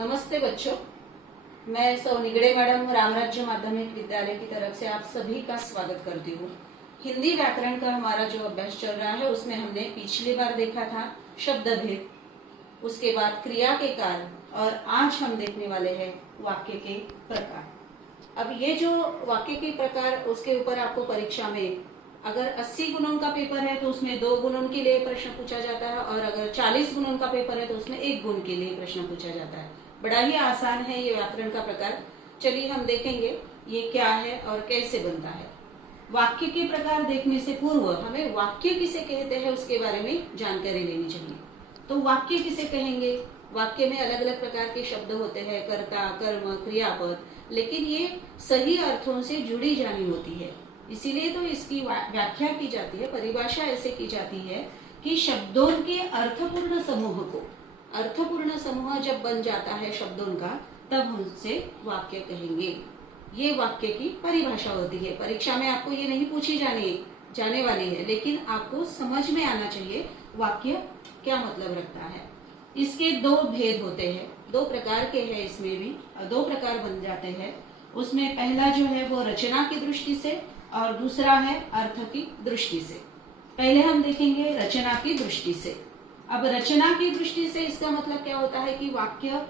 नमस्ते बच्चों, मैं सौ निगड़े मैडम रामराज्य माध्यमिक विद्यालय की तरफ से आप सभी का स्वागत करती हूँ। हिंदी व्याकरण का हमारा जो अभ्यास चल रहा है उसमें हमने पिछली बार देखा था शब्द भेद, उसके बाद क्रिया के कार्य और आज हम देखने वाले हैं वाक्य के प्रकार। अब ये जो वाक्य के प्रकार उसके ऊपर आपको परीक्षा में अगर 80 गुणों का पेपर है तो उसमें 2 गुणों के लिए प्रश्न पूछा जाता है और अगर 40 गुणों का पेपर है तो उसमें 1 गुण के लिए प्रश्न पूछा जाता है। बड़ा ही आसान है ये व्याकरण का प्रकार। चलिए हम देखेंगे ये क्या है और कैसे बनता है। वाक्य के प्रकार देखने से पूर्व हमें वाक्य किसे कहते हैं उसके बारे में जानकारी लेनी चाहिए। तो वाक्य किसे कहेंगे? वाक्य में अलग अलग प्रकार के शब्द होते हैं, कर्ता, कर्म, क्रियापद, लेकिन ये सही अर्थों से जुड़ी जानी होती है। इसीलिए तो इसकी व्याख्या की जाती है, परिभाषा ऐसे की जाती है कि शब्दों के अर्थपूर्ण समूह को, अर्थपूर्ण समूह जब बन जाता है शब्दों का, तब उनसे वाक्य कहेंगे। ये वाक्य की परिभाषा होती है। परीक्षा में आपको ये नहीं पूछी जाने वाली है, लेकिन आपको समझ में आना चाहिए वाक्य क्या मतलब रखता है। इसके 2 भेद होते हैं, 2 प्रकार के हैं, इसमें भी 2 प्रकार बन जाते हैं। उसमें पहला जो है वो रचना की दृष्टि से और दूसरा है अर्थ की दृष्टि से। पहले हम देखेंगे रचना की दृष्टि से। अब रचना की दृष्टि से इसका मतलब क्या होता है कि वाक्य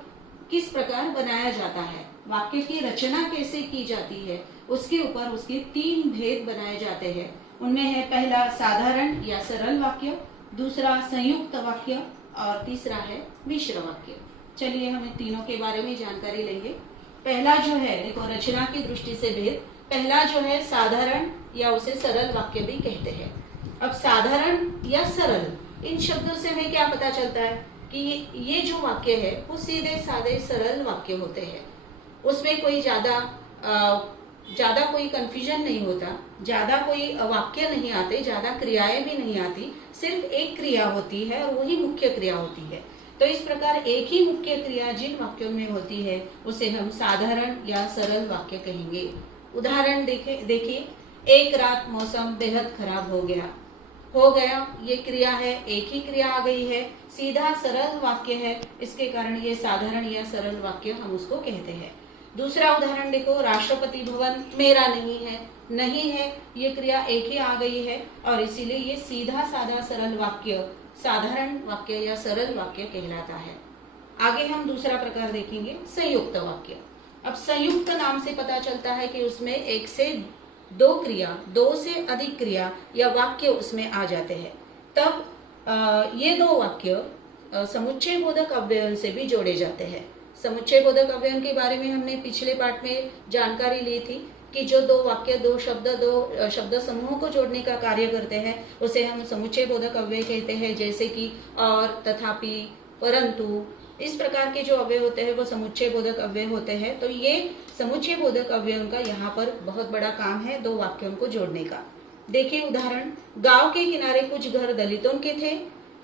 किस प्रकार बनाया जाता है, वाक्य की रचना कैसे की जाती है, उसके ऊपर उसके 3 भेद बनाए जाते हैं। उनमें है पहला साधारण या सरल वाक्य, दूसरा संयुक्त वाक्य और तीसरा है मिश्र वाक्य। चलिए हम इन तीनों के बारे में जानकारी लेंगे। पहला जो है, देखो रचना की दृष्टि से भेद, पहला जो है साधारण या उसे सरल वाक्य भी कहते हैं। अब साधारण या सरल, इन शब्दों से हमें क्या पता चलता है कि ये जो वाक्य है वो सीधे साधे सरल वाक्य होते हैं। उसमें कोई ज्यादा कोई कंफ्यूजन नहीं होता, ज्यादा कोई वाक्य नहीं आते, ज्यादा क्रियाएं भी नहीं आती, सिर्फ एक क्रिया होती है और वही मुख्य क्रिया होती है। तो इस प्रकार एक ही मुख्य क्रिया जिन वाक्यों में होती है उसे हम साधारण या सरल वाक्य कहेंगे। उदाहरण देखिए, एक रात मौसम बेहद खराब हो गया, ये क्रिया है, एक ही क्रिया आ गई है, सीधा सरल वाक्य है, इसके कारण ये साधारण या सरल वाक्य हम उसको कहते हैं। दूसरा उदाहरण देखो, राष्ट्रपति भवन मेरा नहीं है, ये क्रिया एक ही आ गई है और इसीलिए ये सीधा साधा सरल वाक्य साधारण वाक्य या सरल वाक्य कहलाता है। आगे हम दूसरा प्रकार देखेंगे, संयुक्त वाक्य। अब संयुक्त नाम से पता चलता है कि उसमें 1 से 2 क्रिया, 2 से अधिक क्रिया या वाक्य उसमें आ जाते हैं। तब ये 2 वाक्य समुच्चय बोधक अव्ययों से भी जोड़े जाते हैं। समुच्चय बोधक अव्ययों के बारे में हमने पिछले पाठ में जानकारी ली थी कि जो 2 वाक्य, 2 शब्द समूहों को जोड़ने का कार्य करते हैं उसे हम समुच्चय बोधक अव्यय कहते हैं। जैसे कि और, तथापि, परंतु, इस प्रकार के जो अव्यय होते हैं वो समुच्चय बोधक अव्यय होते हैं। तो ये समुच्चय बोधक अव्ययों का यहाँ पर बहुत बड़ा काम है 2 वाक्यों को जोड़ने का। देखिए उदाहरण, गांव के किनारे कुछ घर दलितों के थे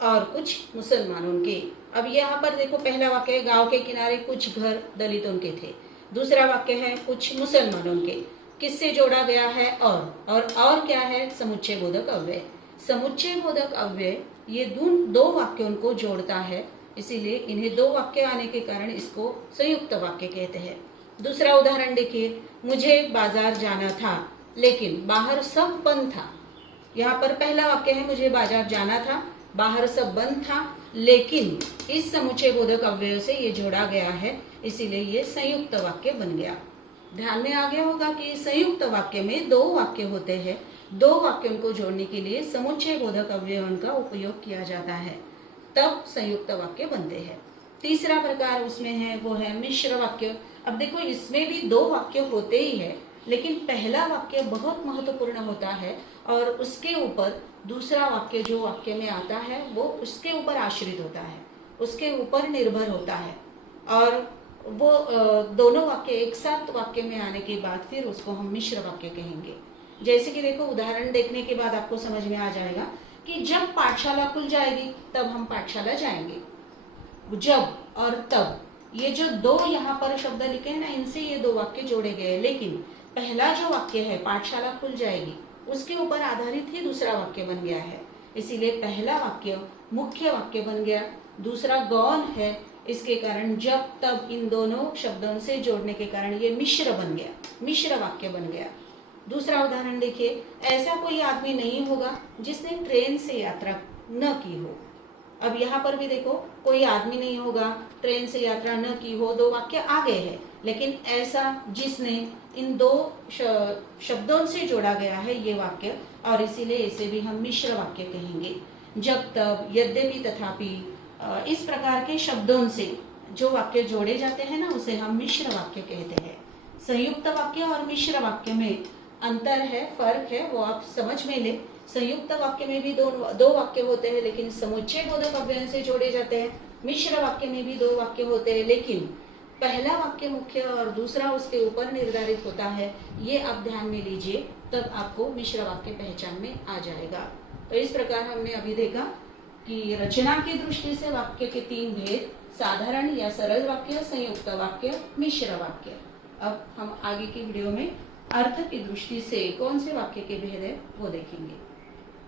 और कुछ मुसलमानों के। अब यहाँ पर देखो, पहला वाक्य है गांव के किनारे कुछ घर दलितों के थे, दूसरा वाक्य है कुछ मुसलमानों के। किससे जोड़ा गया है? और क्या है? समुच्चय बोधक अव्यय। समुच्चय बोधक अव्यय ये 2 वाक्यों को जोड़ता है, इसीलिए इन्हें 2 वाक्य आने के कारण इसको संयुक्त वाक्य कहते हैं। दूसरा उदाहरण देखिए, मुझे बाजार जाना था लेकिन बाहर सब बंद था। यहाँ पर पहला वाक्य है मुझे बाजार जाना था, बाहर सब बंद था, लेकिन इस समुच्चय बोधक अव्यय से ये जोड़ा गया है, इसीलिए ये संयुक्त वाक्य बन गया। ध्यान में आ गया होगा कि संयुक्त वाक्य में 2 वाक्य होते हैं। 2 वाक्यों को जोड़ने के लिए समुच्चय बोधक अव्ययों का उपयोग किया जाता है, तब संयुक्त वाक्य बनते हैं। तीसरा प्रकार उसमें है वो है मिश्र वाक्य। अब देखो, इसमें भी 2 वाक्य होते ही है, लेकिन पहला वाक्य बहुत महत्वपूर्ण होता है और उसके ऊपर दूसरा वाक्य जो वाक्य में आता है वो उसके ऊपर आश्रित होता है, उसके ऊपर निर्भर होता है। और वो दोनों वाक्य एक साथ वाक्य में आने के बाद फिर उसको हम मिश्र वाक्य कहेंगे। जैसे कि देखो, उदाहरण देखने के बाद आपको समझ में आ जाएगा कि जब पाठशाला खुल जाएगी तब हम पाठशाला जाएंगे। जब और तब, ये जो 2 यहाँ पर शब्द लिखे हैं ना, इनसे ये 2 वाक्य जोड़े गए। लेकिन पहला जो वाक्य है पाठशाला खुल जाएगी, उसके ऊपर आधारित ही दूसरा वाक्य बन गया है, इसीलिए पहला वाक्य मुख्य वाक्य बन गया। दूसरा गौण है, इसके कारण जब तब इन दोनों शब्दों से जोड़ने के कारण ये मिश्र बन गया, मिश्र वाक्य बन गया। दूसरा उदाहरण देखिए, ऐसा कोई आदमी नहीं होगा जिसने ट्रेन से यात्रा न की हो। अब यहाँ पर भी देखो, कोई आदमी नहीं होगा, ट्रेन से यात्रा न की हो, दो वाक्य आगे है, लेकिन ऐसा जिसने इन दो शब्दों से जोड़ा गया है ये वाक्य, और इसीलिए इसे भी हम मिश्र वाक्य कहेंगे। जब तब, यद्यपि, तथापि, इस प्रकार के शब्दों से जो वाक्य जोड़े जाते हैं ना, उसे हम मिश्र वाक्य कहते हैं। संयुक्त वाक्य और मिश्र वाक्य में अंतर है, फर्क है, वो आप समझ में ले। संयुक्त वाक्य में भी दो वाक्य होते हैं लेकिन समुच्चय बोधक अव्यय से जोड़े जाते हैं। मिश्र वाक्य में भी दो वाक्य होते हैं लेकिन पहला वाक्य मुख्य और दूसरा उसके ऊपर निर्धारित होता है। ये आप ध्यान में लीजिए, तब आपको मिश्र वाक्य पहचान में आ जाएगा। तो इस प्रकार हमने अभी देखा कि रचना की दृष्टि से वाक्य के तीन भेद, साधारण या सरल वाक्य, संयुक्त वाक्य, मिश्र वाक्य। अब हम आगे की वीडियो में अर्थ की दृष्टि से कौन से वाक्य के भेद है वो देखेंगे।